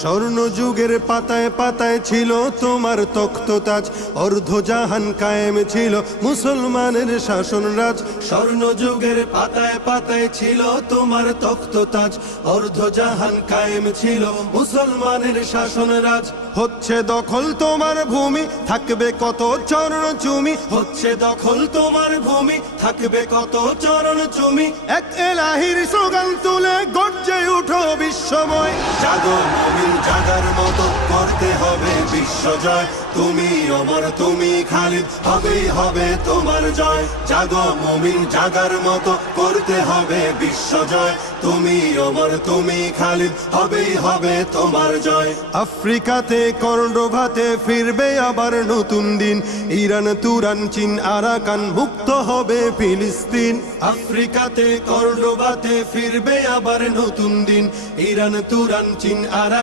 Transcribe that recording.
স্বর্ণ যুগের পাতায় পাতায় ছিল তোমার তখ্ততাজ, অর্ধজাহান কায়েম ছিল মুসলমানের শাসন রাজ। স্বর্ণ যুগের পাতায় পাতায় ছিল তোমার তখ্ততাজ, অর্ধজাহান কায়েম ছিল মুসলমানের শাসন রাজ। হচ্ছে দখল তোমার ভূমি, থাকবে কত চরণ চুমি, হচ্ছে দখল তোমার ভূমি, থাকবে কত চরণ চুমি। এক এলাহির স্লোগান তুলে গর্জে উঠো বিশ্বময়, জাগো মুমিন জাগার মতো করতে হবে বিশ্বজয়। তুমি অমর তুমি খালিদ, হবেই হবে তোমার জয়। জাগো মুমিন জাগার মতো করতে হবে বিশ্বজয়। তুমি অমর তুমি খালিদ, হবেই হবে তোমার জয়। আফ্রিকাতে কর্ণভাতে ফিরবে আবার নতুন দিন, ইরান তুরান চীন আরাকান মুক্ত হবে ফিলিস্তিন। আফ্রিকাতে কর্ণভাতে ফিরবে আবার নতুন দিন, ইরান তুরান চীন আরাকান